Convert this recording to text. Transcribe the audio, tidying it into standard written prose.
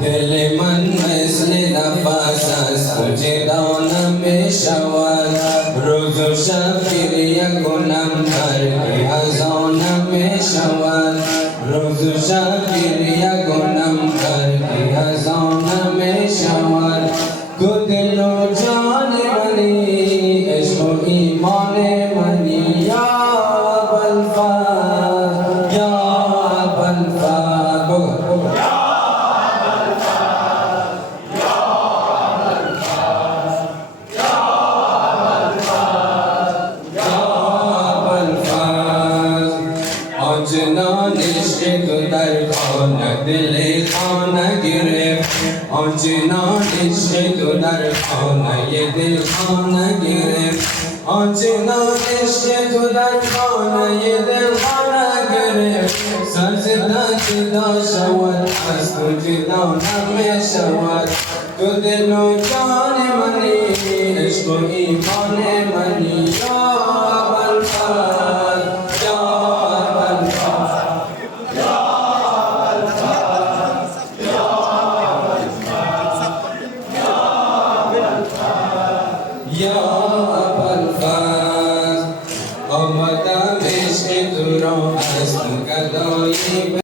دل من مثل نفس است تجه دانم شود روز و شب گریه کنم ترک ازانم شود روز و شب گریه کنم ترک ازانم شود تو دل و جان منی عشق و ایمان منی یا ابوالفضل یا ابوالفضل آنچنان عشق تو در خانه دل خانه گرفت آنچنان عشق تو در خانه دل خانه گرفت آنچنان عشق تو در خانه دل خانه گرفت سر زدن جدا شود از تو جدا نمیشود تو دل و جان منی عشق و ایمان منی یا ابوالفضل یا ابوالفضل آمدم عشق تو را از تو گدایی